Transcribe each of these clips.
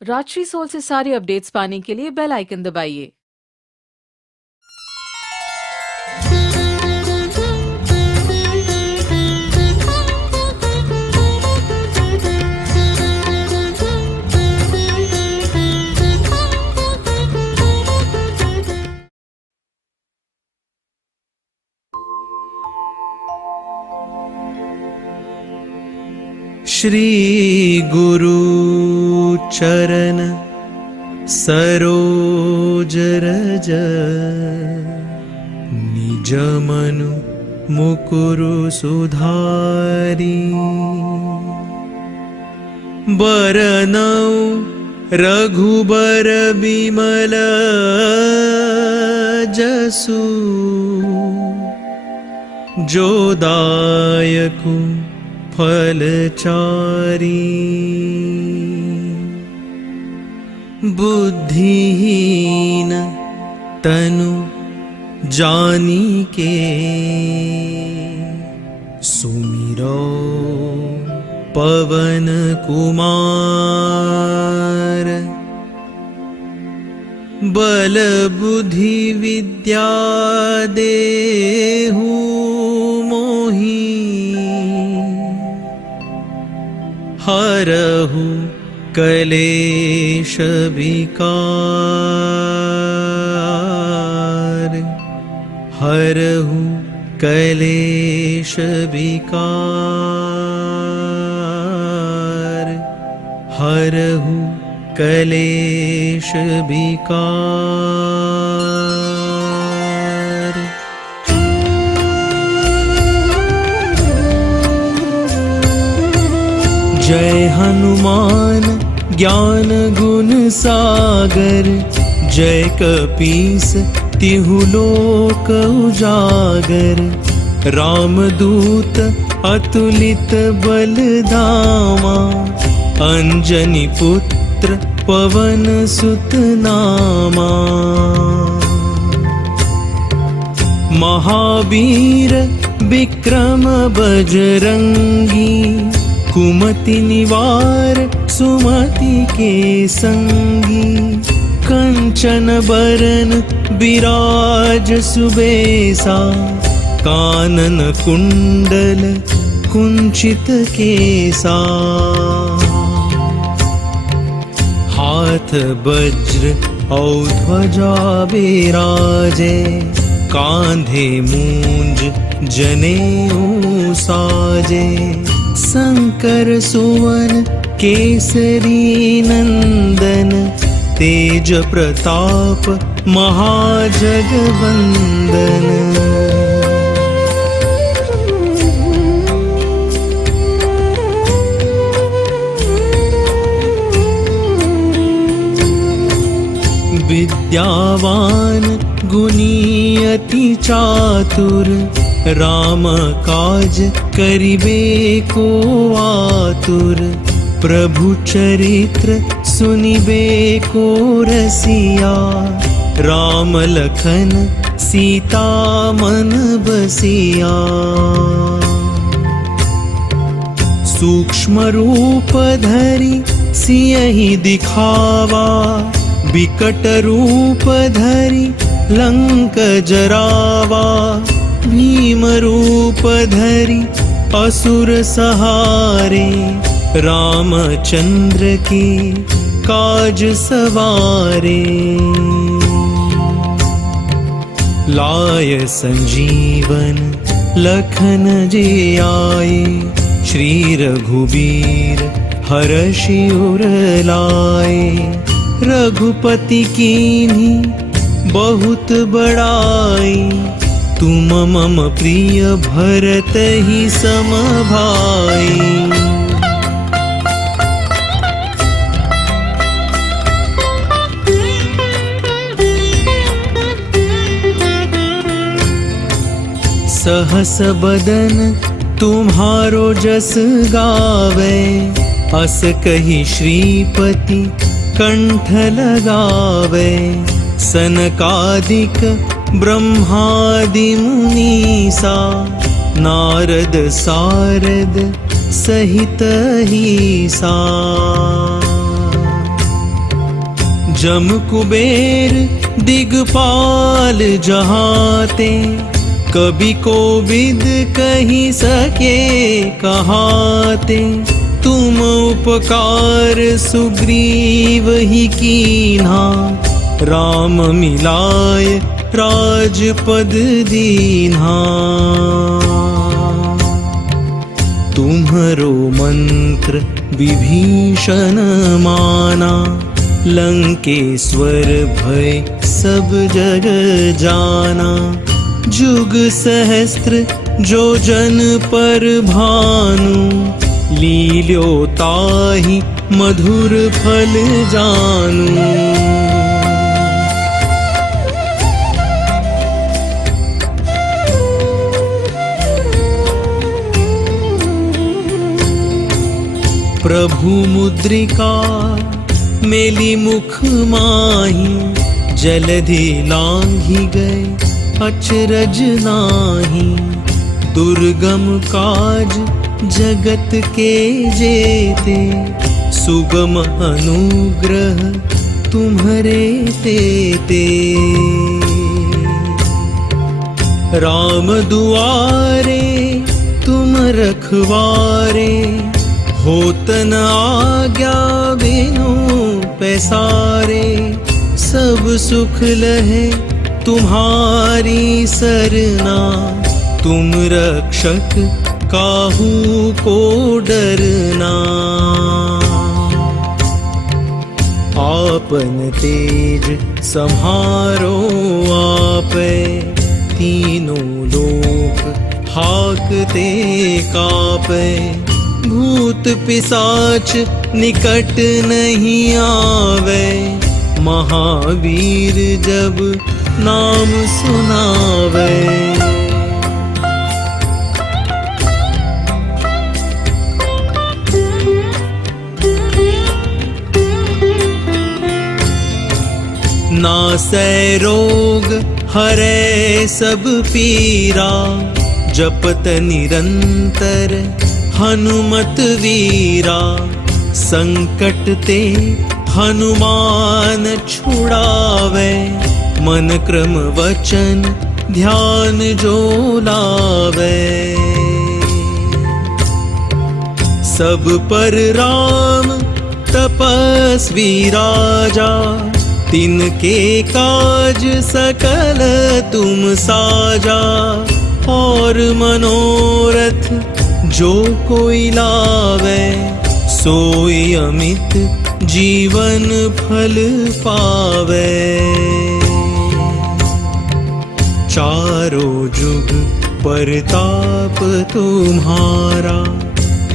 Rajshree soul से सारे updates पाने के लिए बेल आइकन दबाइए। श्री गुरु चरण सरोज रज निज मनु मुकुरु सुधारी बरनौ रघुबर बिमल जसु जो दायकु फलचारी बुद्धिहीन तनु जानिके सुमिरो पवन कुमार बल बुद्धि विद्या देहु मोहि हरहु कलेश विकार हरहु कलेश विकार हरहु कलेश विकार। जय हनुमान ज्ञान गुण सागर जय कपीस तिहु लोक उजागर रामदूत अतुलित बल धामा अंजनी पुत्र पवन सुत नामा महावीर विक्रम बजरंगी कुमति निवार सुमति के संगी कंचन बरन विराज सुबेसा कानन कुंडल कुंचित केसा हाथ वज्र और ध्वजा विराजे कांधे मूंज जनेऊ साजे शंकर सुवन केसरी नंदन तेज प्रताप महाजगवंदन विद्यावान गुणी अति चातुर राम काज करिबे को आतुर प्रभु चरित्र सुनिबे को रसिया राम लखन सीता मन बसिया सूक्ष्म रूप धरि सियहि दिखावा विकट रूप धरि लंक जरावा भीम रूप धरि असुर सहारे रामचंद्र के काज सवारे लाय संजीवन लखन जे आए श्री रघुबीर हरषि उर लाए रघुपति कीन्ही बहुत बड़ाई तुम मम प्रिय भरत ही सम भाई। सहस बदन तुम्हारो जस गावे अस कही श्रीपति कंठ लगावे सनकादिक ब्रह्मादि मुनीसा नारद सारद सहित ही सा जम कुबेर दिगपाल जहाते, कभी को विद कही सके कहाते। तुम उपकार सुग्रीव ही कीन्हा, राम मिलाय राजपद दीन्हा। तुम्हरो मंत्र विभीषण माना, लंकेश्वर भय सब जग जाना। जुग सहस्त्र जो जन पर भानु, लील्यो ताहि मधुर फल जानू। प्रभु मुद्रिका मेली मुख माही, जलधि लांघी गए अचरज नाही। दुर्गम काज जगत के जेते, सुगम अनुग्रह तुम्हरे तेते। राम दुआरे तुम रखवारे, होत न आज्ञा बिनु पैसारे। सब सुख लहे तुम्हारी सरना, तुम रक्षक काहू को डरना। आपन तेज सम्हारो आपे, तीनों लोक हाकते कापे। भूत पिशाच निकट नहीं आवे, महावीर जब नाम सुनावे। नासै रोग हरै सब पीरा, जपत निरंतर हनुमत वीरा। संकट ते हनुमान छुड़ावे, मन क्रम वचन ध्यान जो लावे। सब पर राम तपस्वी राजा, तिनके काज सकल तुम साजा। और मनोरथ जो कोई लावे, सोई अमित जीवन फल पावे। चारों जुग परताप तुम्हारा,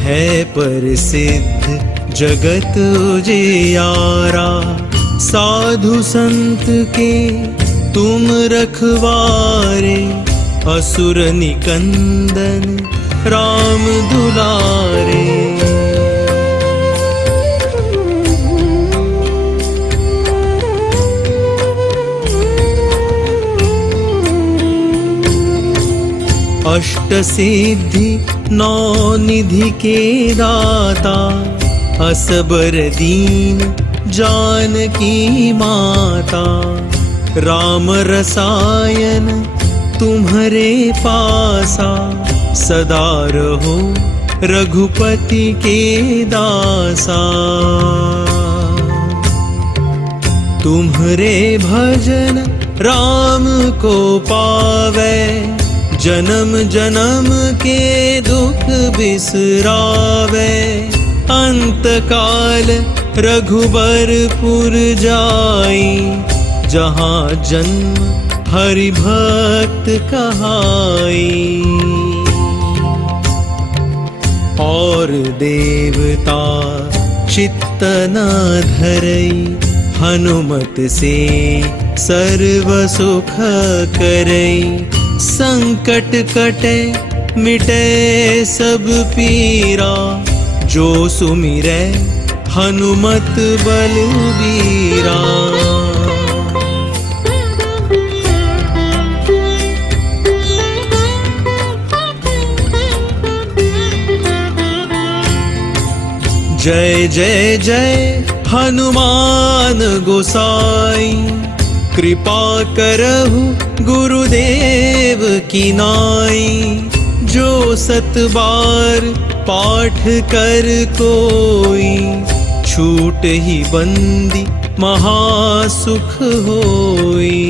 है प्रसिद्ध जगत उजियारा। साधु संत के तुम रखवारे, असुर निकंदन राम दुलारे। अष्ट सिद्धि नौ निधि के दाता, असबर दीन जानकी माता। राम रसायन तुम्हारे पासा, सदा रहो रघुपति के दासा। तुम्हारे भजन राम को पावे, जन्म जन्म के दुख बिसरावे। अंत काल रघुबरपुर जाई, जहाँ जन्म हरि भक्त कहाई। और देवता चित्त न धरई, हनुमत से सर्व सुख करई। संकट कटे मिटे सब पीरा, जो सुमिरै हनुमत बलबीरा। जय जय जय हनुमान गोसाई कृपा करहु गुरुदेव की नाई। जो 7 बार पाठ कर कोई छूट ही बंदी महासुख होई।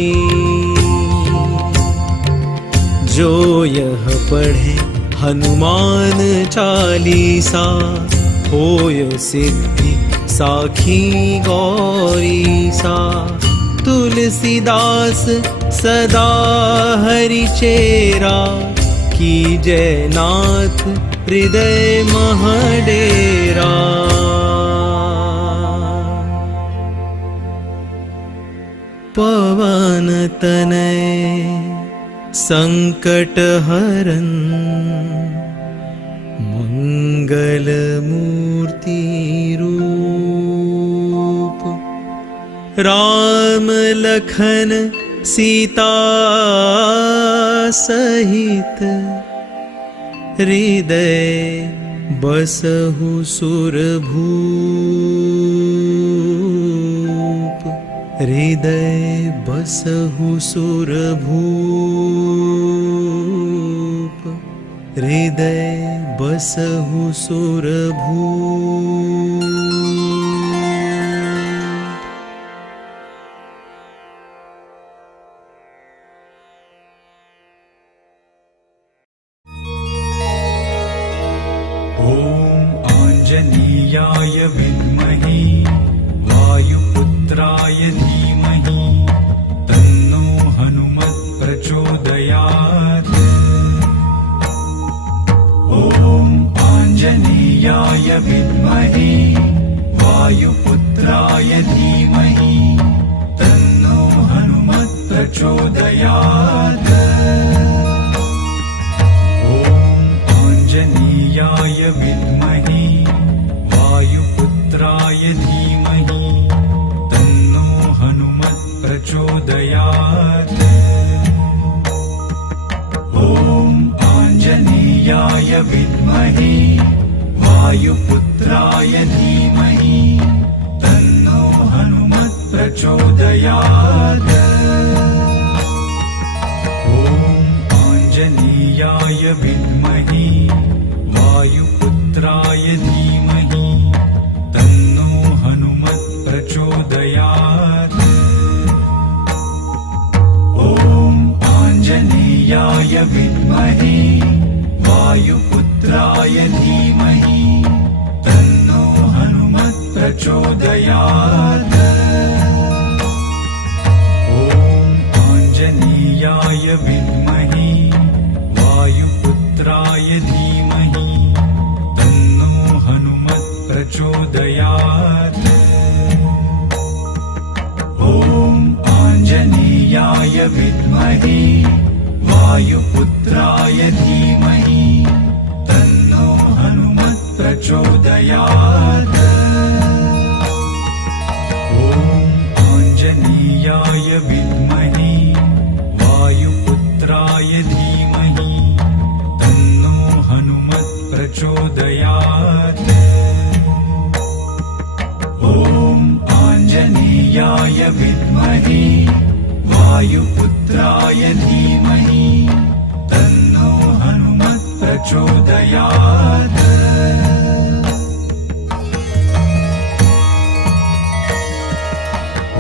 जो यह पढ़े हनुमान चालीसा होय सिद्धि साखी गौरीसा। तुलसीदास सदा हरि चेरा कीजय नाथ हृदय मह डेरा। पवन तनय संकट हरन मंगल मूर्ति रूप। राम लखन सीता सहित हृदय बसहु सुरभूप। हृदय बसहु सुरभूप। हृदय बसहु सुरभूप। आंजनेयाय विद्महे वायुपुत्राय धीमहि तन्नो हनुमत् प्रचोदयात्। ॐ आंजनेयाय विद्महे वायुपुत्राय धीमहि तन्नो हनुमत् प्रचोदयात्। आंजनेयाय विद्महे वायुपुत्राय धीमहि तन्नो हनुमत् प्रचोदयात्। ॐ आंजनेयाय विद्महे वायुपुत्राय धीमहि तन्नो हनुमत् प्रचोदयात्। ॐ आंजनेयाय विद्महे वायुपुत्राय धीमहि तन्नो हनुमत् प्रचोदयात्। ॐ आंजनेयाय विद्महे वायुपुत्राय धीमहि तन्नो हनुमत् प्रचोदयात्। ॐ आंजनेयाय विद्महे वायुपुत्राय धीमहि तन्नो हनुमत् प्रचोदयात्। ॐ आंजनेयाय विद्महे वायुपुत्राय धीमहि तन्नो हनुमत् प्रचोदयात्। ॐ आंजनेयाय विद्महे वायुपुत्राय धीमहि तन्नो हनुमत् प्रचोदयात्। ॐ आंजनेयाय विद्महे वायुपुत्राय धीमहि तन्नो हनुमत् प्रचोदयात्।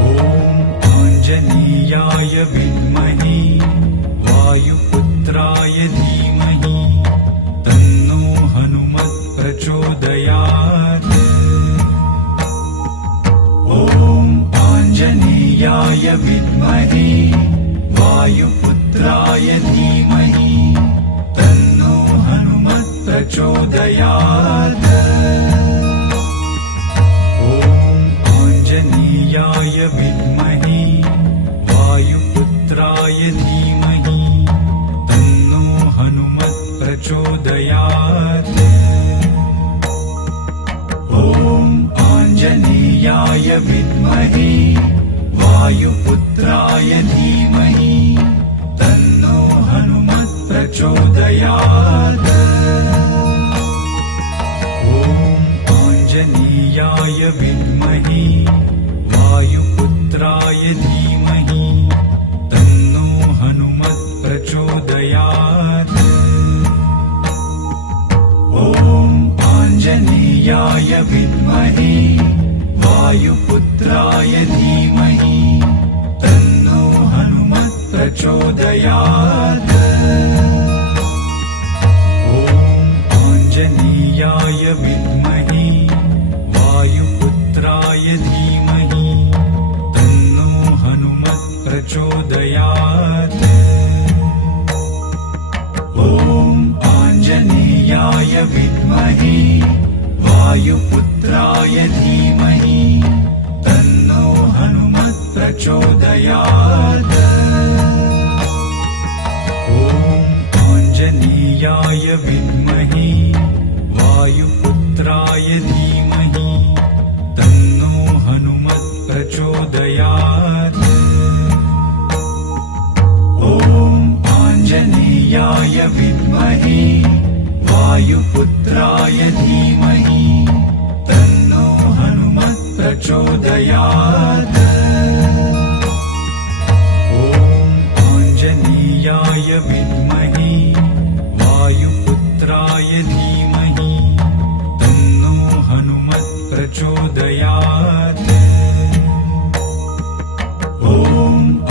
ॐ आंजनेयाय विद्महे वायुपुत्राय धीमहि तन्नो हनुमत् प्रचोदयात्। ॐ आंजनेयाय विद्महे वायुपुत्राय धीमहि तन्नो हनुमत् प्रचोदयात्। ॐ आंजनेयाय विद्महे वायुपुत्राय धीमहि तन्नो हनुमत् प्रचोदयात्। ॐ आंजनेयाय विद्महे वायुपुत्राय धीमहि तन्नो हनुमत् प्रचोदयात्। ॐ आंजनेयाय विद्महे धीमहि वायुपुत्राय धीमहि तन्नो हनुमत् प्रचोदयात्। ॐ आञ्जनेयाय विद्महे वायुपुत्राय धीमहि तन्नो हनुमत् प्रचोदयात्। ॐ आञ्जनेयाय विद्महे वायुपुत्राय धीमहि तन्नो हनुमत् प्रचोदयात्। ॐ आञ्जनेयाय विद्महे वायुपुत्राय धीमहि तन्नो हनुमत् प्रचोदयात्। ॐ आञ्जनेयाय विद्महे वायुपुत्राय धीमहि तन्नो हनुमत् प्रचोदयात्। ॐ आञ्जनेयाय विद्महे वायुपुत्राय धीमहि तन्नो हनुमत् प्रचोदयात्। ॐ आञ्जनेयाय विद्महे वायुपुत्राय धीमहि तन्नो हनुमत् प्रचोदयात्। ॐ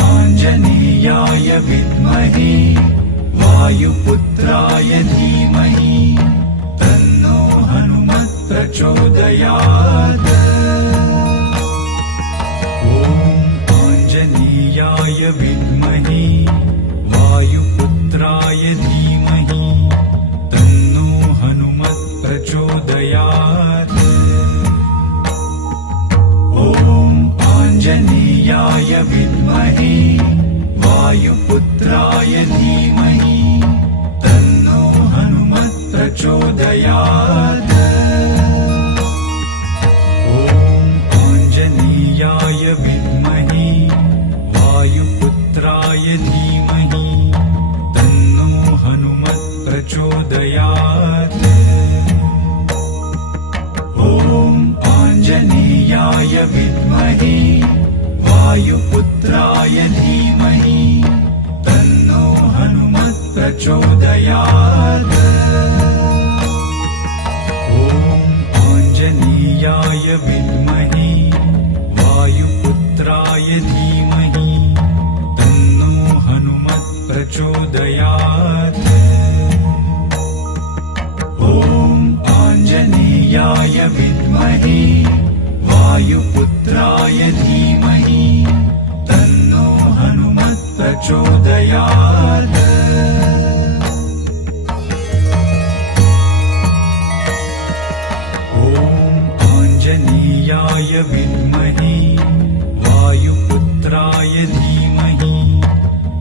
आञ्जनेयाय विद्महे वायुपुत्राय धीमहि तन्नो हनुमत् प्रचोदयात्। ॐ आञ्जनेयाय विद्महे वायुपुत्राय धीमहि तन्नो हनुमत् प्रचोदयात्। ॐ आञ्जनेयाय विद्महे वायुपुत्राय धीमहि तन्नो हनुमत् प्रचोदयात्। ॐ आञ्जनेयाय विद्महे वायुपुत्राय धीमहि तन्नो हनुमत् प्रचोदयात्। ॐ आञ्जनेयाय विद्महे वायुपुत्राय धीमहि तन्नो हनुमत् प्रचोदयात्। ॐ आञ्जनेयाय विद्महे वायुपुत्राय धीमहि तन्नो हनुमत् प्रचोदयात्। ॐ आञ्जनेयाय विद्महे वायुपुत्राय धीमहि तन्नो हनुमत् प्रचोदयात्। ॐ आञ्जनेयाय विद्महे वायुपुत्राय धीमहि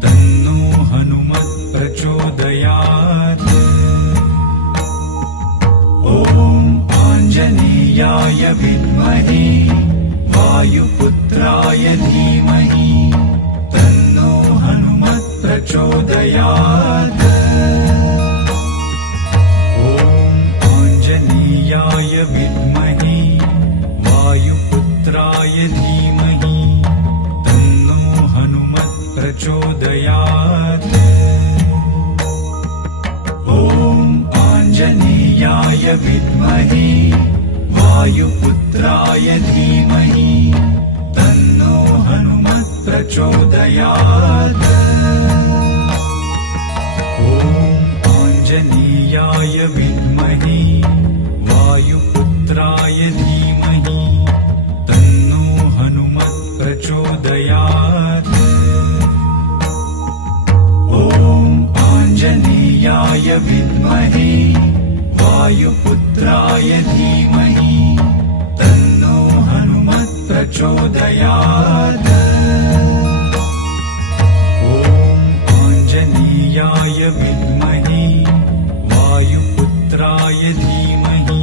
तन्नो हनुमत् प्रचोदयात्। ॐ आञ्जनेयाय विद्महे वायुपुत्राय धीमहि तन्नो हनुमत् प्रचोदयात्। ॐ आञ्जनेयाय विद्महे वायुपुत्राय धीमहि तन्नो हनुमत् प्रचोदयात्। ॐ आञ्जनेयाय विद्महे वायुपुत्राय धीमहि तन्नो हनुमत् प्रचोदयात्। ॐ आञ्जनेयाय विद्महे वायुपुत्राय धीमहि तन्नो हनुमत् प्रचोदयात्। ॐ आञ्जनेयाय विद्महे वायुपुत्राय धीमहि तन्नो हनुमत् प्रचोदयात्। ॐ आञ्जनेयाय विद्महे वायुपुत्राय धीमहि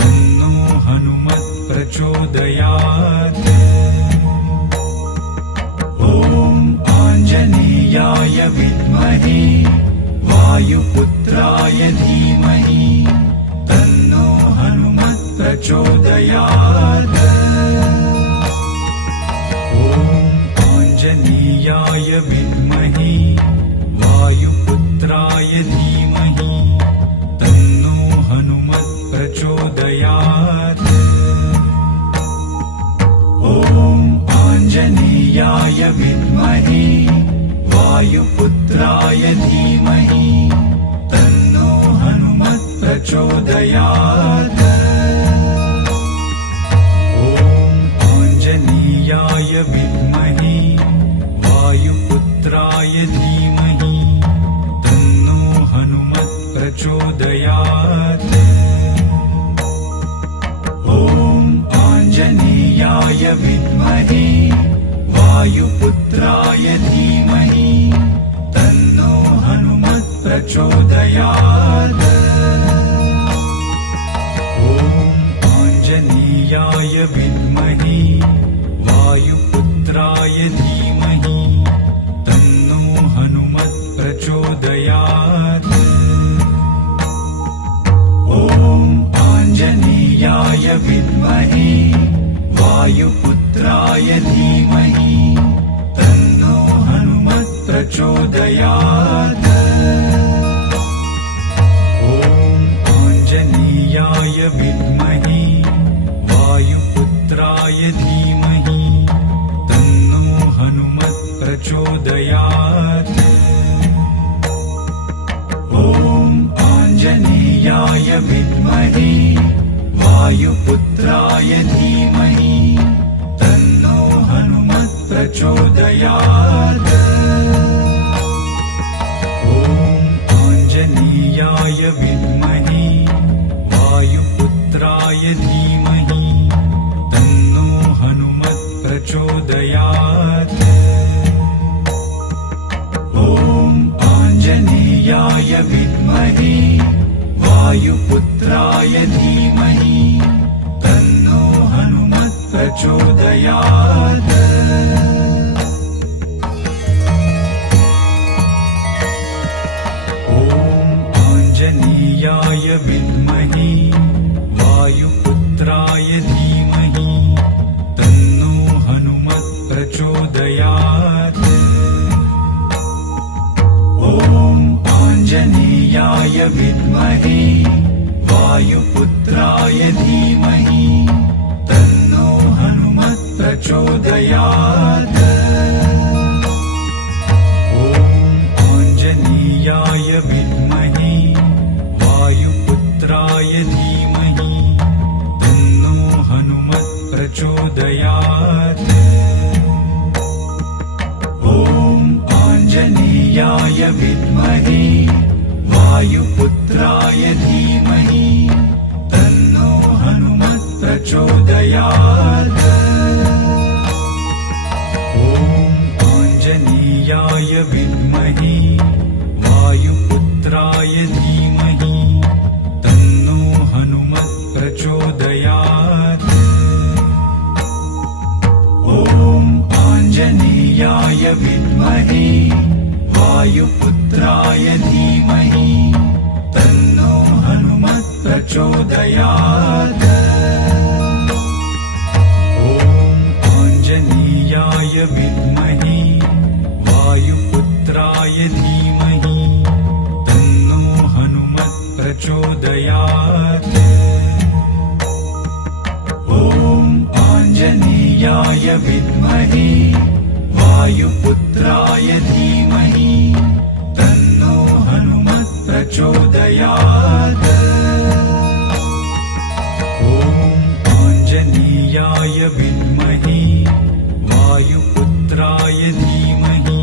तन्नो हनुमत् प्रचोदयात्। ॐ आञ्जनेयाय विद्महे वायुपुत्राय धीमहि तन्नो हनुमत् प्रचोदयात्। विद्महे वायुपुत्राय धीमहि तन्नो हनुमत् प्रचोदयात्। ॐ आञ्जनेयाय विद्महे वायुपुत्राय धीमहि तन्नो हनुमत् प्रचोदयात्। ॐ आञ्जनेयाय विद्महे वायुपुत्राय धीमहि तन्नो हनुमत् प्रचोदयात्। ॐ आञ्जनेयाय विद्महे वायुपुत्राय धीमहि तन्नो हनुमत् प्रचोदयात्। ॐ आञ्जनेयाय विद्महे वायुपुत्राय धीमहि तन्नो हनुमत् प्रचोदयात्। ॐ आञ्जनेयाय विद्महे वायुपुत्राय धीमहि तन्नो हनुमत् प्रचोदयात्। ॐ आञ्जनेयाय विद्महे वायुपुत्राय धीमहि तन्नो हनुमत् प्रचोदयात्। ॐ आञ्जनेयाय विद्महे वायुपुत्राय धीमहि तन्नो हनुमत् प्रचोदयात्। ॐ आञ्जनेयाय विद्महे वायुपुत्राय धीमहि तन्नो हनुमत् प्रचोदयात्। ॐ आञ्जनेयाय विद्महे वायुपुत्राय धीमहि तन्नो हनुमत् प्रचोदयात्। ॐ आञ्जनेयाय विद्महे वायुपुत्राय धीमहि तन्नो हनुमत् प्रचोदयात्। ॐ आञ्जनेयाय विद्महे वायुपुत्राय धीमहि तन्नो हनुमत् प्रचोदयात्। ॐ आञ्जनेयाय विद्महे वायुपुत्राय धीमहि तन्नो हनुमत् प्रचोदयात्। ॐ आञ्जनेयाय विद्महे वायुपुत्राय धीमहि तन्नो हनुमत् प्रचोदयात्। ॐ आञ्जनेयाय विद्महे वायुपुत्राय धीमहि तन्नो हनुमत् प्रचोदयात्। ॐ आञ्जनेयाय विद्महे वायुपुत्राय धीमहि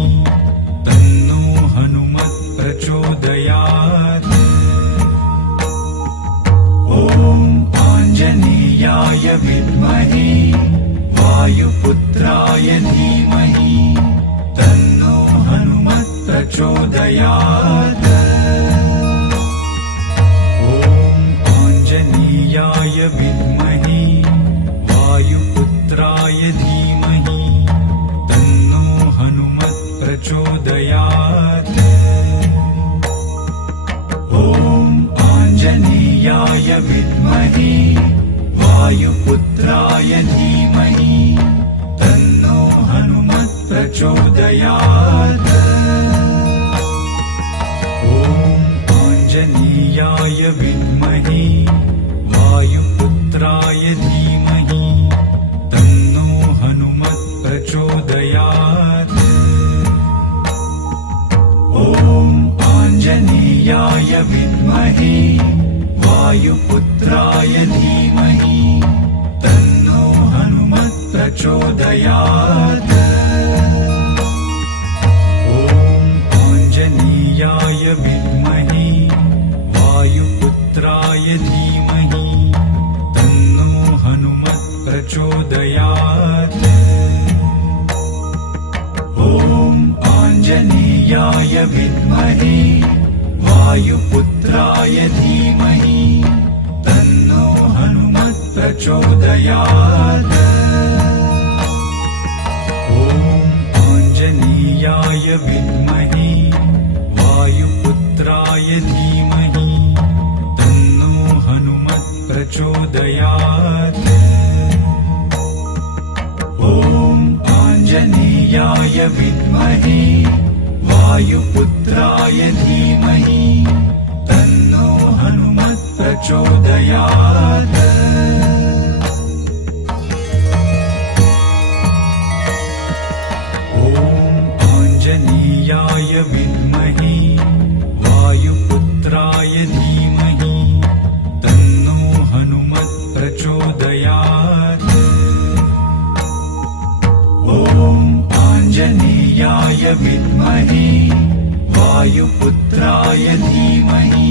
तन्नो हनुमत् प्रचोदयात्। ॐ आञ्जनेयाय विद्महे वायुपुत्राय धीमहि तन्नो हनुमत् प्रचोदयात्। ॐ आञ्जनेयाय विद्महे वायुपुत्राय धीमहि तन्नो हनुमत् प्रचोदयात्। ॐ आञ्जनेयाय विद्महे वायुपुत्राय धीमहि तन्नो हनुमत् प्रचोदयात्। ॐ आञ्जनेयाय विद्महे वायुपुत्राय धीमहि तन्नो हनुमत् प्रचोदयात्। ॐ आञ्जनेयाय विद्महे वायुपुत्राय धीमहि तन्नो हनुमत् प्रचोदयात्। ॐ आञ्जनेयाय विद्महे वायुपुत्राय धीमहि तन्नो हनुमत् प्रचोदयात्। विद्महे वायुपुत्राय धीमहि तन्नो हनुमत् प्रचोदयात्। ॐ आञ्जनेयाय विद्महे वायुपुत्राय धीमहि तन्नो हनुमत् प्रचोदयात्। ॐ आञ्जनेयाय विद्महे वायुपुत्राय धीमहि तन्नो हनुमत् प्रचोदयात्। ॐ आञ्जनेयाय विद्महे वायुपुत्राय धीमहि तन्नो हनुमत् प्रचोदयात्। ॐ आञ्जनेयाय विद्महे वायुपुत्राय धीमहि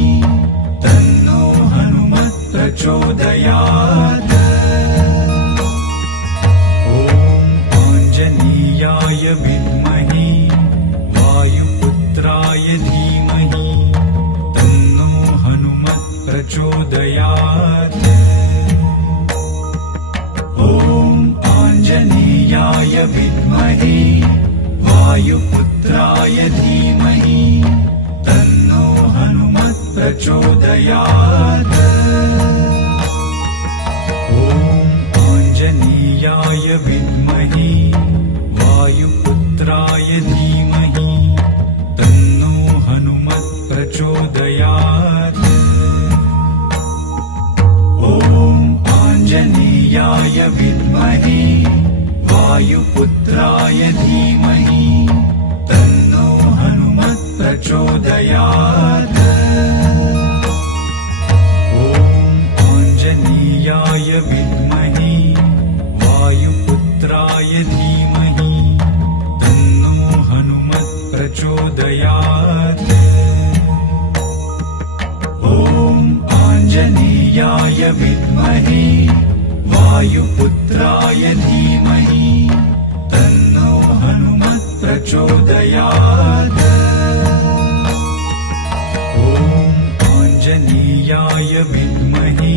तन्नो हनुमत् प्रचोदयात्। ॐ आञ्जनेयाय विद्महे वायुपुत्राय धीमहि तन्नो हनुमत् प्रचोदयात्। ॐ आञ्जनेयाय विद्महे वायुपुत्राय धीमहि तन्नो हनुमत् प्रचोदयात्। ॐ आञ्जनेयाय विद्महे वायुपुत्राय धीमहि तन्नो हनुमत् प्रचोदयात्। ॐ आञ्जनेयाय विद्महे वायुपुत्राय धीमहि तन्नो हनुमत् प्रचोदयात्। ॐ आञ्जनेयाय विद्महे वायुपुत्राय धीमहि तन्नो हनुमत् प्रचोदयात्। ॐ आञ्जनेयाय विद्महे वायुपुत्राय धीमहि तन्नो हनुमत् प्रचोदयात्। ॐ आञ्जनेयाय विद्महे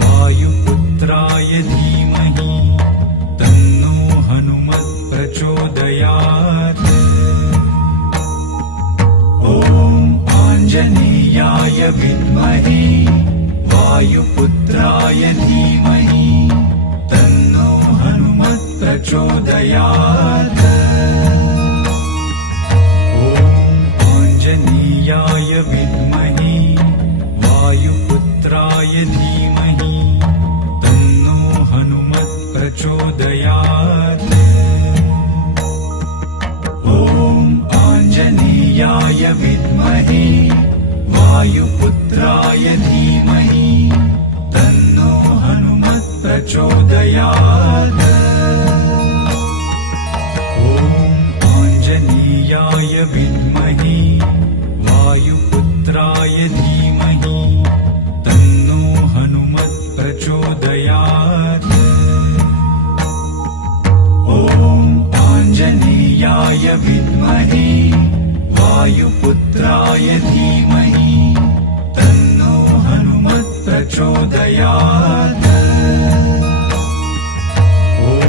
वायुपुत्राय धीमहि तन्नो हनुमत् प्रचोदयात्। ॐ आञ्जनेयाय विद्महे वायुपुत्राय धीमहि तन्नो हनुमत् प्रचोदयात्। ॐ आञ्जनेयाय विद्महे वायुपुत्राय धीमहि तन्नो हनुमत् प्रचोदयात्। ॐ आञ्जनेयाय विद्महे वायुपुत्राय धीमहि तन्नो हनुमत् प्रचोदयात्। ॐ आञ्जनेयाय विद्महे वायुपुत्राय धीमहि तन्नो हनुमत् प्रचोदयात्। ॐ आञ्जनेयाय विद्महे वायुपुत्राय धीमहि तन्नो हनुमत् प्रचोदयात्। ॐ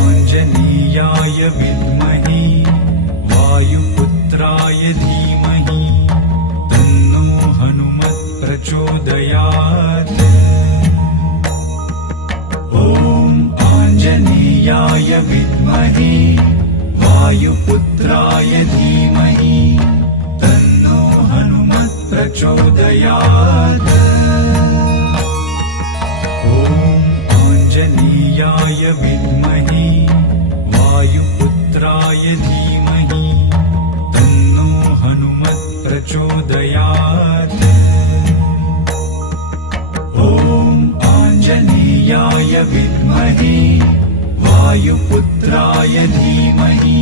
आञ्जनेयाय विद्महे वायुपुत्राय धीमहि तन्नो हनुमत् प्रचोदयात्। ॐ आञ्जनेयाय विद्महे वायुपुत्राय धीमहि तन्नो हनुमत् प्रचोदयात्। ॐ आञ्जनेयाय विद्महे वायुपुत्राय धीमहि तन्नो हनुमत् प्रचोदयात्। ॐ आञ्जनेयाय विद्महे वायुपुत्राय धीमहि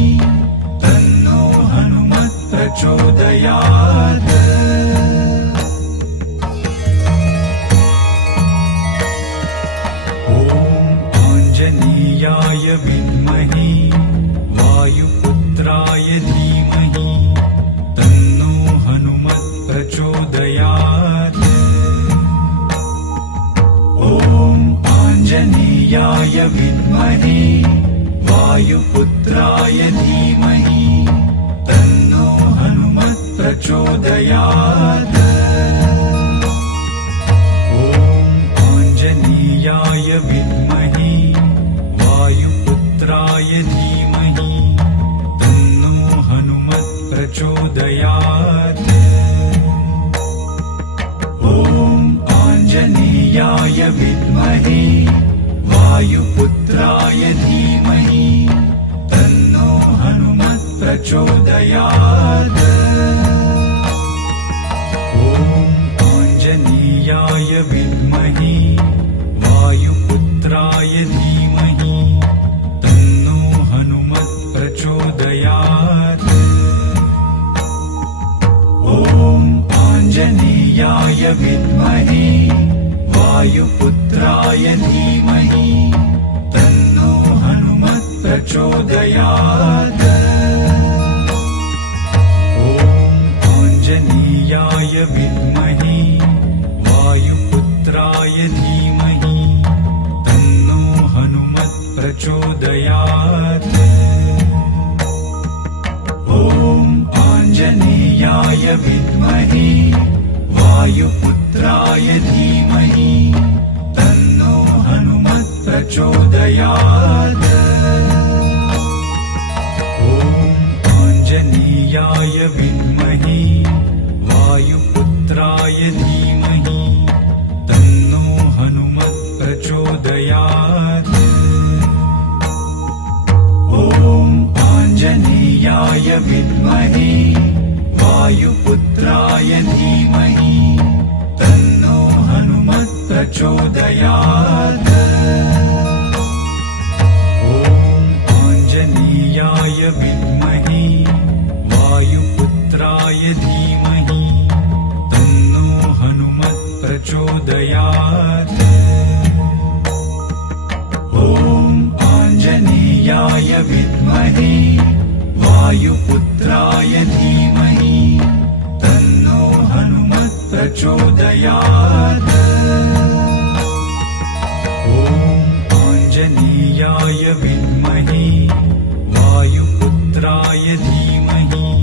तन्नो हनुमत् प्रचोदयात्। ॐ आञ्जनेयाय विद्महे वायुपुत्राय धीमहि आञ्जनेयाय विद्महे वायुपुत्राय धीमहि तन्नो हनुमत् प्रचोदयात्। ॐ आञ्जनेयाय विद्महे वायुपुत्राय धीमहि तन्नो हनुमत् प्रचोदयात्। ॐ आञ्जनेयाय विद्महे वायुपुत्राय धीमहि तन्नो हनुमत् प्रचोदयात्। ॐ आञ्जनेयाय विद्महे वायुपुत्राय धीमहि तन्नो हनुमत् प्रचोदयात्। ॐ आञ्जनेयाय विद्महे वायुपुत्राय धीमहि तन्नो हनुमत् प्रचोदयात्। ॐ आञ्जनेयाय विद्महे वायुपुत्राय धीमहि तन्नो हनुमत् प्रचोदयात्। ॐ आञ्जनेयाय विद्महे वायुपुत्राय धीमहि तन्नो हनुमत् प्रचोदयात्। ॐ आञ्जनेयाय विद्महे वायुपुत्राय धीमहि तन्नो हनुमत् प्रचोदयात्। ॐ आञ्जनेयाय विद्महे वायुपुत्राय धीमहि तन्नो हनुमत् प्रचोदयात्। ॐ आञ्जनेयाय विद्महे वायुपुत्राय धीमहि तन्नो हनुमत् प्रचोदयात्। ॐ आञ्जनेयाय विद्महे वायुपुत्राय धीमहि तन्नो हनुमत् प्रचोदयात्। ॐ आञ्जनेयाय विद्महे वायुपुत्राय धीमहि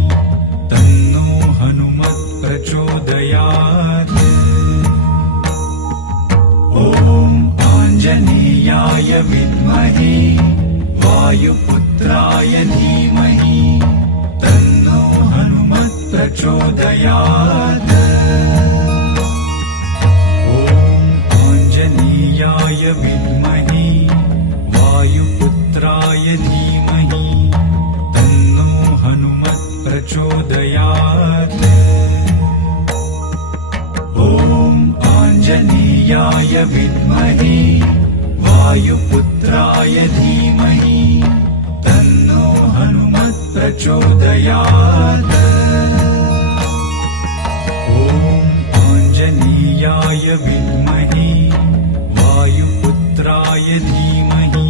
तन्नो हनुमत् प्रचोदयात्। ॐ आञ्जनेयाय विद्महे वायुपुत्राय धीमहि तन्नो हनुमत् प्रचोदयात्। ॐ आञ्जनेयाय विद्महे वायुपुत्राय धीमहि तन्नो हनुमत् प्रचोदयात्। ॐ आञ्जनेयाय विद्महे वायुपुत्राय धीमहि तन्नो हनुमत् प्रचोदयात्। ॐ आञ्जनेयाय विद्महे वायुपुत्राय धीमहि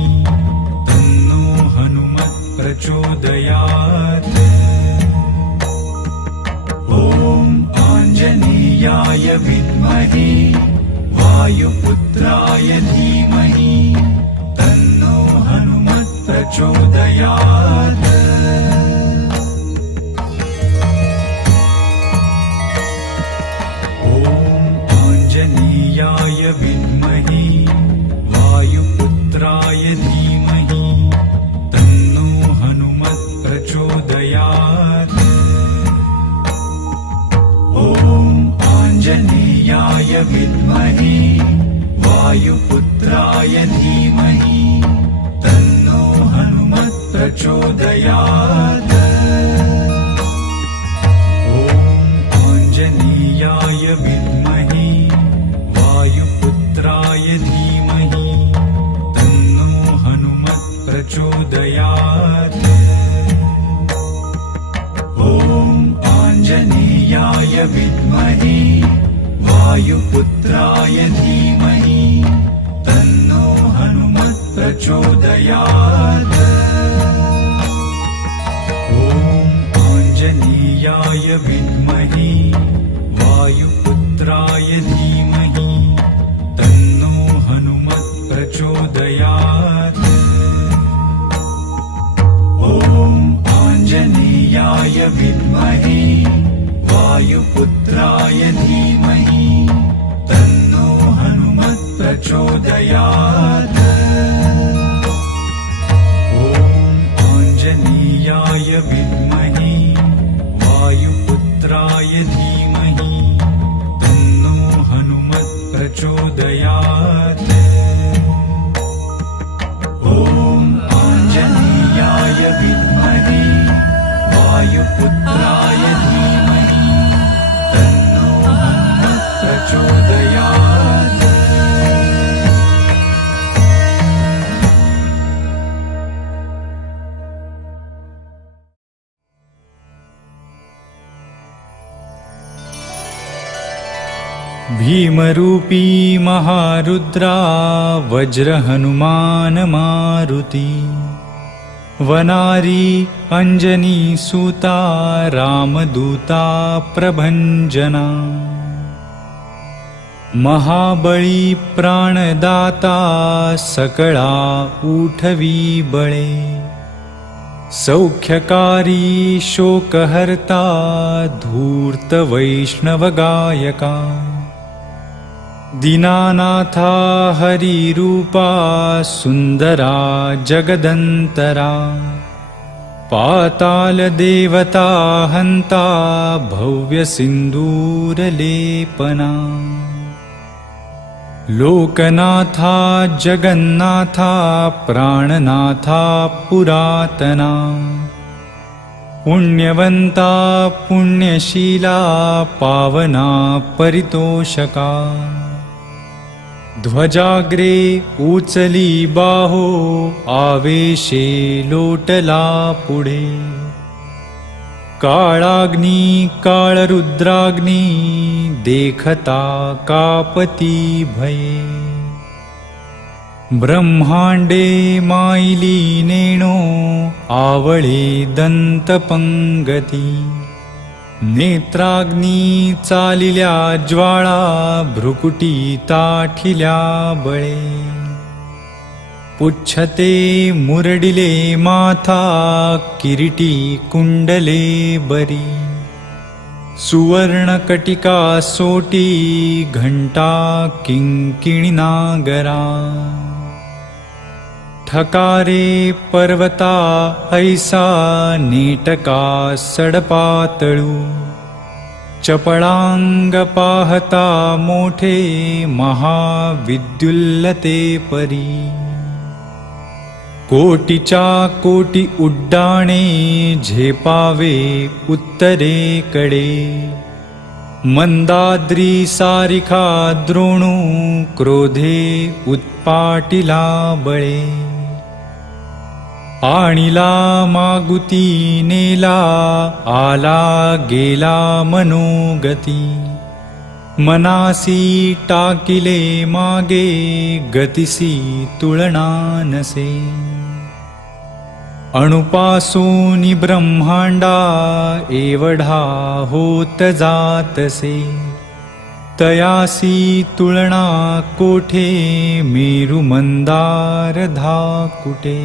तन्नो हनुमत् प्रचोदयात्। ॐ आञ्जनेयाय विद्महे वायुपुत्राय धीमहि तन्नो हनुमत् प्रचोदयात्। ॐ आञ्जनेयाय विद्महे वायुपुत्राय धीमहि तन्नो हनुमत् प्रचोदयात्। ॐ आञ्जनेयाय विद्महे वायुपुत्राय धीमहि तन्नो हनुमत् प्रचोदयात्। ॐ आञ्जनेयाय विद्महे वायुपुत्राय धीमहि तन्नो हनुमत् प्रचोदयात्। ॐ आञ्जनेयाय विद्महे वायुपुत्राय धीमहि तन्नो हनुमत् प्रचोदयात्। ॐ आञ्जनेयाय विद्महे वायुपुत्राय धीमहि तन्नो हनुमत् प्रचोदयात्। ॐ आञ्जनेयाय विद्महे वायुपुत्राय धीमहि तन्नो हनुमत् प्रचोदयात्। ॐ आञ्जनेयाय विद्महे वायुपुत्राय धीमहि तन्नो हनुमत् प्रचोदयात्। ॐ आञ्जनेयाय विद्महे वायुपुत्राय धीमहि तन्नो हनुमत् प्रचोदयात्। भीमरूपी महारुद्रा वज्रहनुमान मारुति वनारी अंजनी सूता रामदूता प्रभंजना महाबळी प्राणदाता सकळा उठवी बळे सौख्यकारी शोकहर्ता धूर्त वैष्णवगायका दीनानाथा हरिरूपा सुंदरा जगदंतरा पाताल देवता हंता भव्य सिंदूरलेपना लोकनाथा जगन्नाथा प्राणनाथा पुरातना पुण्यवंता पुण्यशीला पावना परितोषका ध्वजाग्रे उचली बाहो आवेशे लोटला पुढे काळाग्नी काळरुद्राग्नी देखता कापती भये ब्रह्मांडे माईली नेणो आवळे दंतपंगती नेत्राग्नी चालिल्या ज्वाळा भ्रुकुटी ताठिल्या बळे पुच्छते मुरडिले माथा किरीटी कुंडले बरी सुवर्णकटिका सोटी घंटा किंकिणी नागरा ठकारे पर्वता ऐसा नेटका सडपातळू चपळांग पाहता मोठे महाविद्युल्लते परी कोटीच्या कोटी उड्डाणे झेपावे उत्तरेकडे मंदाद्री सारिखा द्रोणू क्रोधे उत्पाटिला बळे आणिला मागुती नेला आला गेला मनोगती मनासी टाकिले मागे गतिसी तुलना नसे अणुपासून ब्रह्मांडा एवढा होत जातसे तयासी तुलना कोठे मेरु मंदार धाकुटे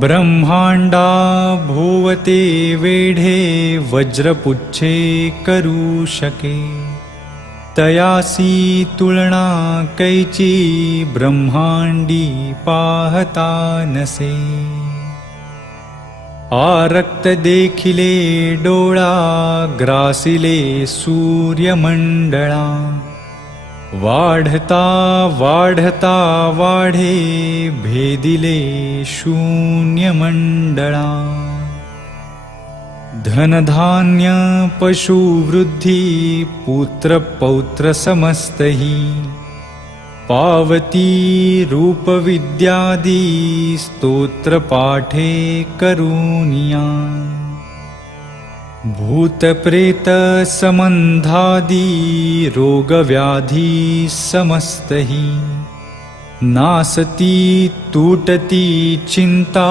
ब्रह्मांडा भोवते वेढे वज्रपुच्छे करू शके तयासी तुलना कैची ब्रह्मांडी पाहता नसे आरक्त देखिले डोळा ग्रासिले सूर्यमंडळा वाढता वाढता वाढे भेदिले शून्यमंडळा धनधान्य पशुवृद्धी पुत्र पौत्र समस्तही पावती रूपविद्यादी स्तोत्र पाठे करूनिया भूतप्रेत समंधादी रोगव्याधी समस्तही नासती तुटती चिंता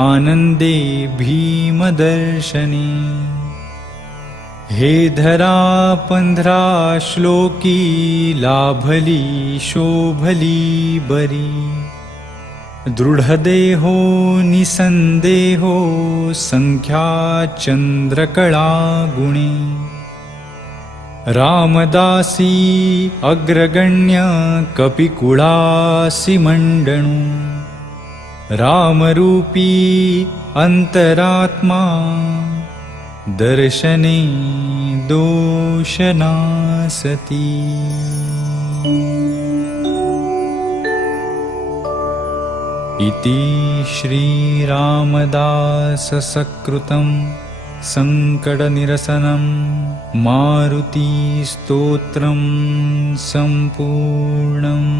आनंदे भीमदर्शने हे धरा 15 श्लोकी लाभली शोभली बरी दृढदेहो निसंदेहो संख्या चंद्रकळा गुणे रामदासी अग्रगण्य कपिकुळासी मंडणू रामरूपी अंतरात्मा दर्शने दोषनासती। इति श्रीरामदाससकृतं संकटनिरसनं मारुति स्तोत्रं सम्पूर्णम्।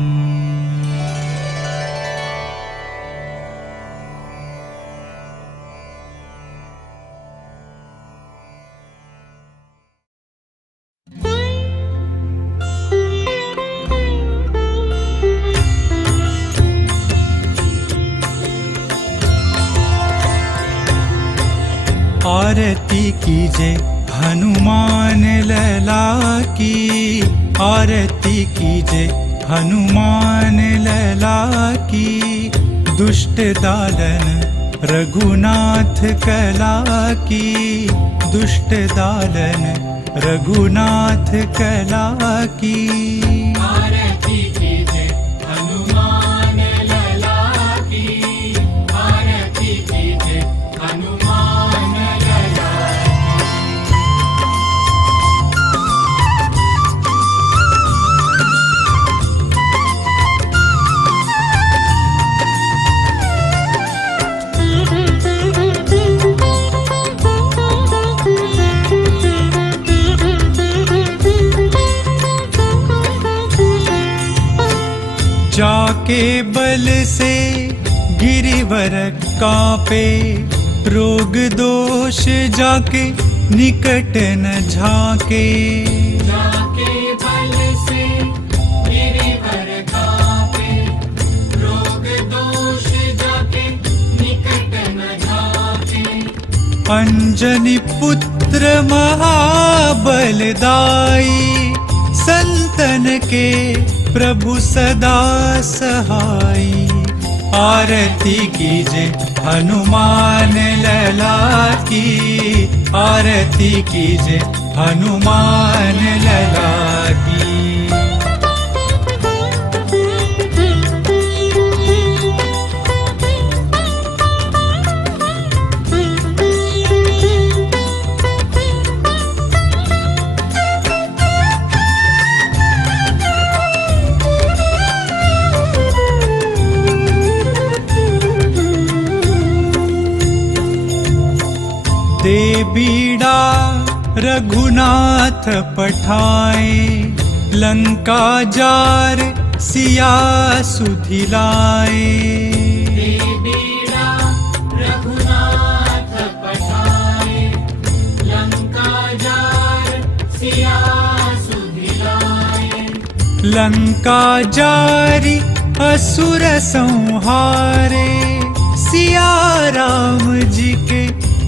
आरती कीजे हनुमान लला की आरती कीजे हनुमान लला की दुष्ट दालन रघुनाथ कला की दुष्ट दालन रघुनाथ कला की आरती कीजे हनुमान लला की आरती कीजे हनुमान लला जाके बल से गिरिवर कापे रोग दोष जाके निकट न झाके जाके बल से गिरिवर कापे रोग दोष जाके निकट न झाके अंजनी पुत्र महाबलदाई संतन के प्रभु सदा सहाई आरती कीजे हनुमान लला की आरती कीजे हनुमान लला की। दे बीड़ा रघुनाथ पठाए लंका जार सिया सुधिलाए बीड़ा रघुनाथ पठाए लंका जार सिया सुधिलाए लंका जारी असुर संहारे सिया राम जी के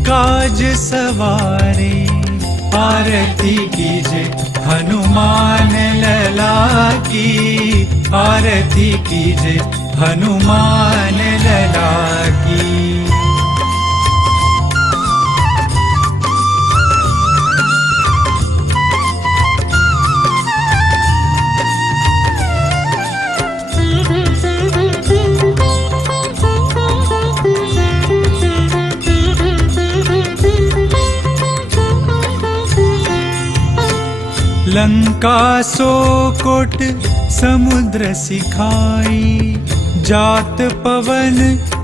काज सवारे आरती कीजे हनुमान लला की आरती कीजे हनुमान लला की। लंका सो कोट समुद्र सिखाई जात पवन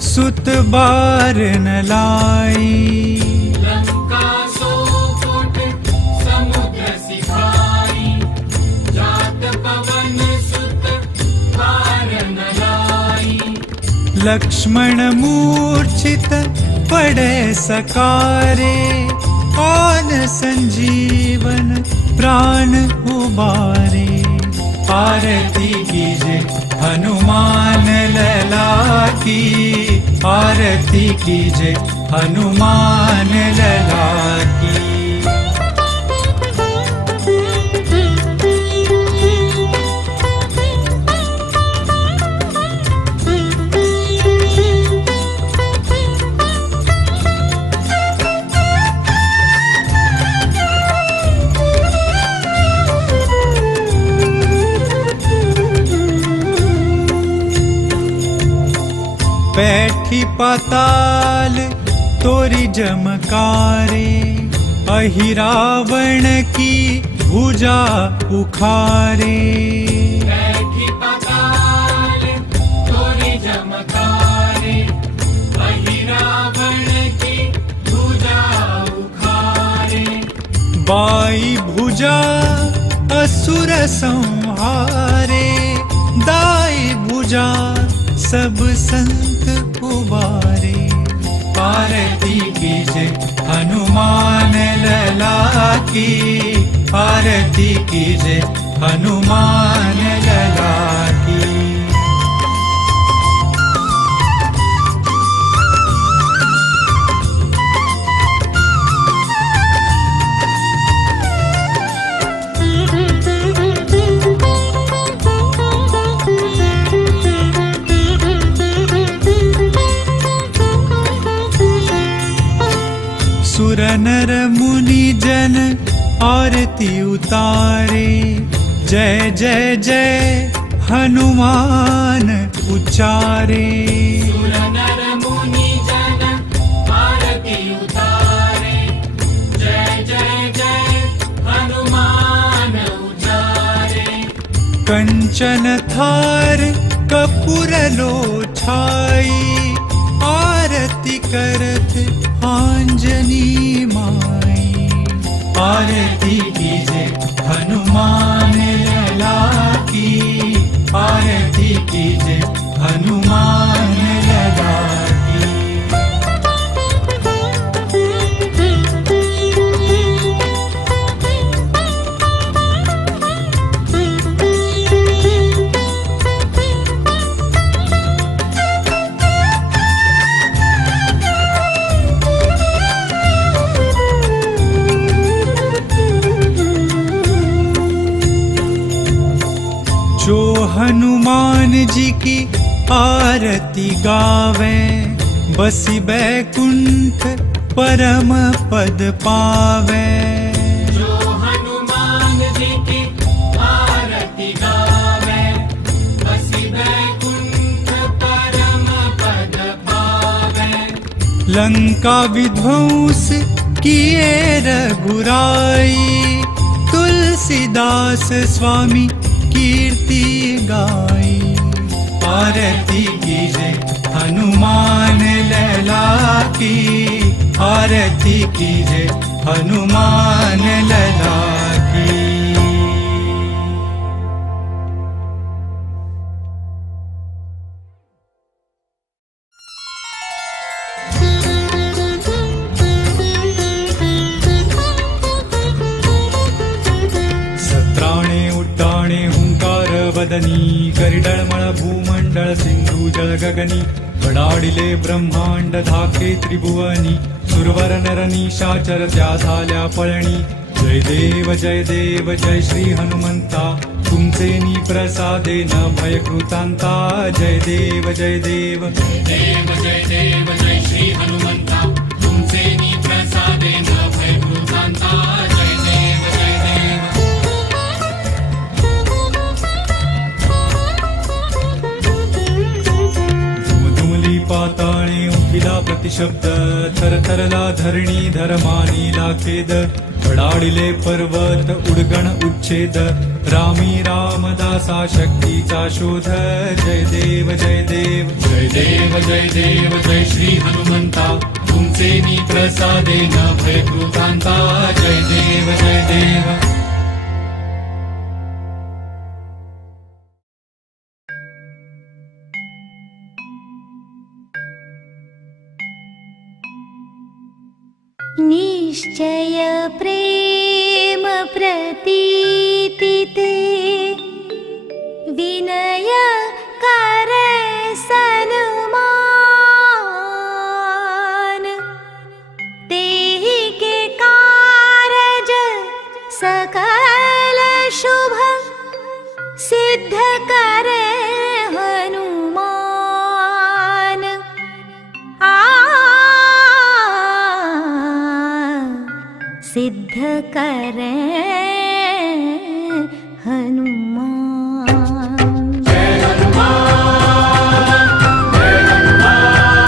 सुत बार न लाई लंका सो कोट समुद्र सिखाई जात पवन सुत बार न लाई लक्ष्मण मूर्छित पड़े सकारे कौन संजीवन प्राण उबारे आरती कीजे हनुमान लला की आरती कीजे हनुमान लला की। बैठी पाताल तोरी जमकारे, अहिरावण की भुजा उखारे। बैठी पाताल तोरी जमकारे, अहिरावण की भुजा उखारे। बाई भुजा असुर संहारे, दाई भुजा सब संत उबारे। आरती कीजे हनुमान लला की, आरती कीजे हनुमान लला की। सुर नर मुनि जन आरती उतारे, जय जय जय हनुमान उच्चारे। सुर नर मुनि जन आरती उतारे, जय जय जय हनुमान उच्चारे। कंचन थार कपूर लो छाई, आरती करत आंजनी माई। आरती कीजे हनुमान लला की, आरती कीजे हनुमान लला की। जो हनुमान जी की आरती गावे, बसी बैकुंठ परम पद पावे। जो हनुमान जी की आरती गावे, बसी बैकुंठ परम पद पावे। लंका विध्वंस किए रघुराई, तुलसीदास स्वामी कीर्ति गाई। आरती कीजे हनुमान लला की, आरती कीजे हनुमान लला की। सत्राणे उड्डाणे हुंकार वदनी, करिडळमळ भूमंडळ सिंधू जळ गगनी। वडाडिले ब्रह्मांड धाके त्रिभुवनी, सुरवर नर निशाचर त्या झाल्या पळणी। जय देव जय श्री हनुमंता, तुमचे नी प्रसादे न भय कृतांता। जय देव जय देव जय श्री हनुमंता, तुमचे नी प्रसादे न भय कृतांता। जय देव जय देव। धुमधुमली पाताळे उठिला प्रतिशब्द, थरथरला धरणी धर्मानी लाखेद। वडाडिले पर्वत उडगण उच्छेद, रामी रामदासा शक्तीचा शोध। जय देव जय देव जय श्री हनुमंता, तुमचे नी प्रसादे न भय कृतांता। जय देव जय देव। निश्चय प्रेम प्रतीति ते, विनय करे सन्मान। तेहि के कारज सकल शुभ, सिद्ध करे हनुमान। सिद्ध करे हनुमान। जय हनुमान, जय हनुमान।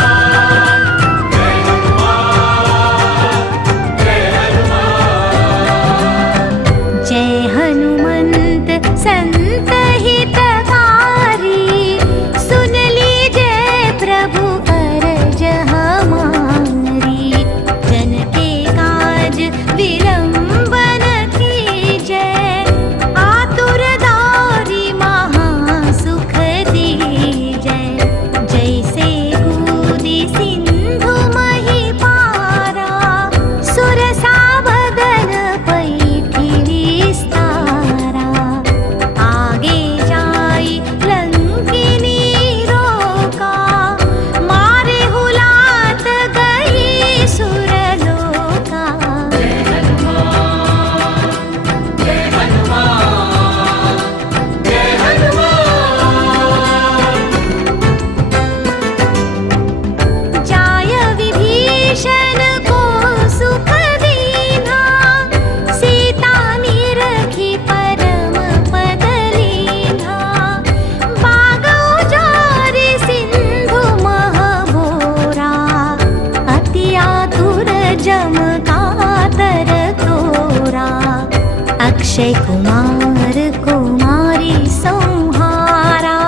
अक्षय कुमार कुमारी संहारा,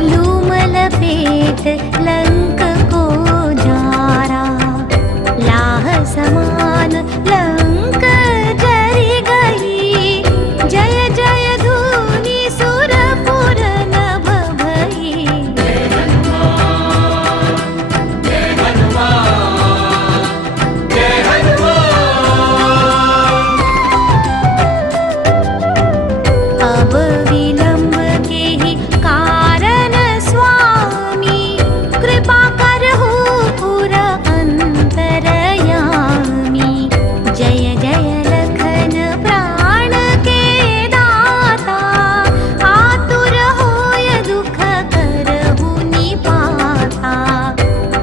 लूमल पेट लंक को जारा, लाह समान लंक जरी गई, जय जय धूनी सुरपुर नभ भई। अब विलंब के ही कारण स्वामी, कृपा करहु पुर अंतरयामी। जय जय लखन प्राण के दाता, आतुर होय दुख करहु निपाता।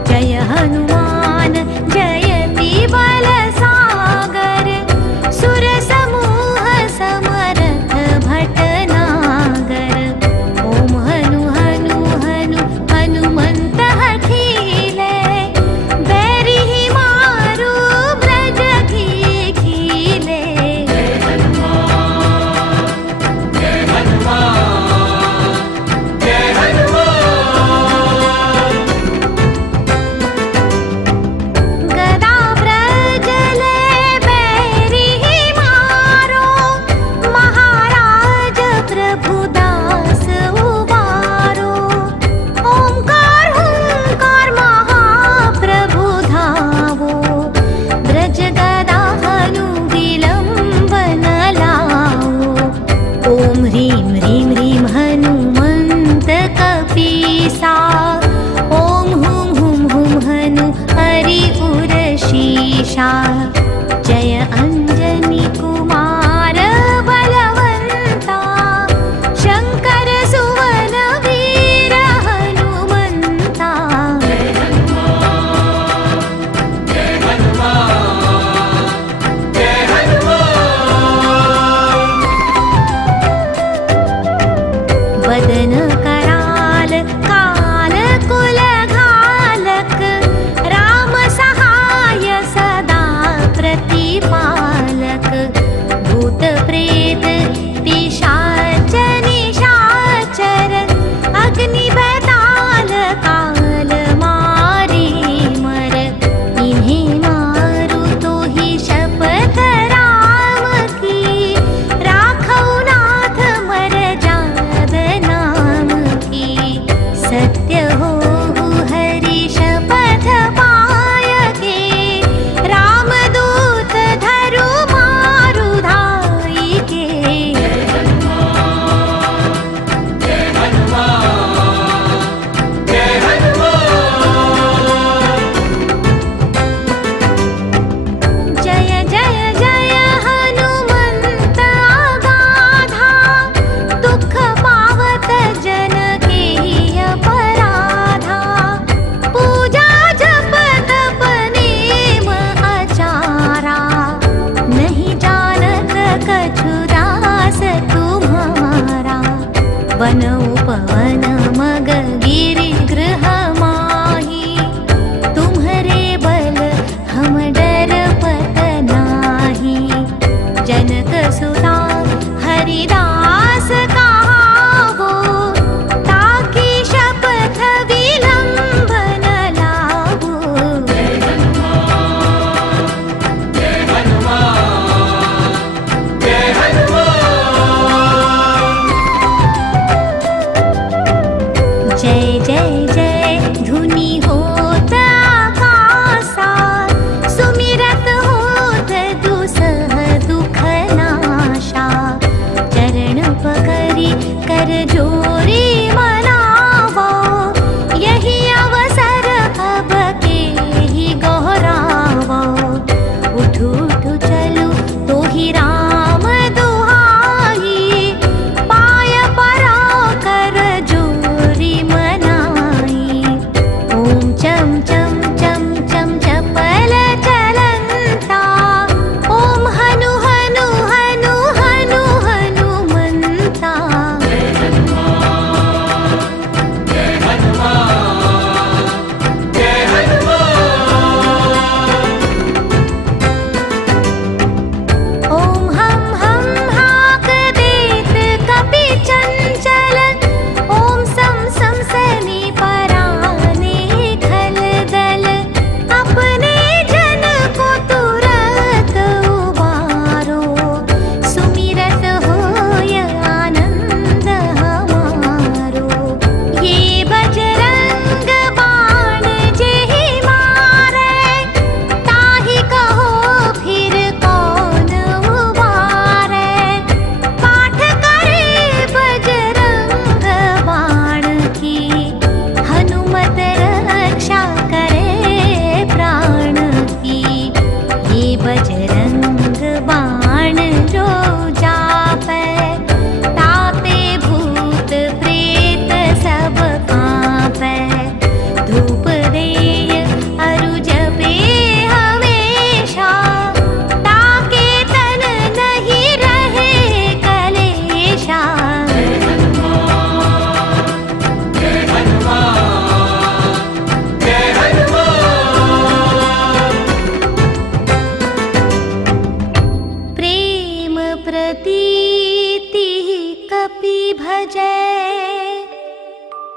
जय हनुमान जयति बल सागर, सुर समूह समरथ भटनागर। ओम हनु हनु हनु हनुमंत हठीले, बैरी मारु ब्रज खीले। गदा ब्रजले बैरी मारो, महाराज प्रभुदास उबारो। ओंकार हुंकार महाप्रभु धावो, ब्रज गदा हनु विलंबन लाओ। ओम ह्रीं ह्रीं ह्रीं हनुमंत कपीसा, ओम हुं हुं हुं हनु हरि उर शीशा। जय अंजनी कुमार बलवंता, शंकर सुवन वीर हनुमंता। वदन कराल काल कुल घालक, राम सहाय सदा प्रतिपालक। भूत प्रेत पिशाच निशाचर, अग्नि बैताल काल मारे मर। इन्हें मारु तो ही शपथ राम की, राखौ नाथ मर जाद नाम की। सत्य हो हरि शपथ पाय के, रामदूत धरु मारु धाई के। जय जय जय हनुमंत अगाधा, दुख पावत जन के अपराधा। पूजा जप तप नेम आचारा, नहीं जानत कछु दास तुम्हारा। वन उपवन मग गिरि गृह माही, तुम्हरे बल हम डरपत नाही। जनक सुता हरिदास कहावो, ताकी शपथ विलंबन लावो। जय जय जय धुनि होत आकाशा, सुमिरत होत दुसह दुख नाशा। चरण पकड़ी कर जोरी मनावो, यही अवसर अब के ही गौरावो। उठू उठू चलू तो ही राम दुहाई, पाय पराओ कर जोरी मनाई।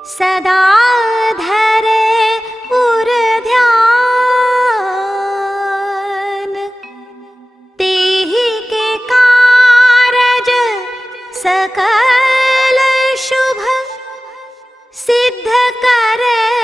सदा धरे उर ध्यान। तेहि के कारज सकल शुभ सिद्ध करे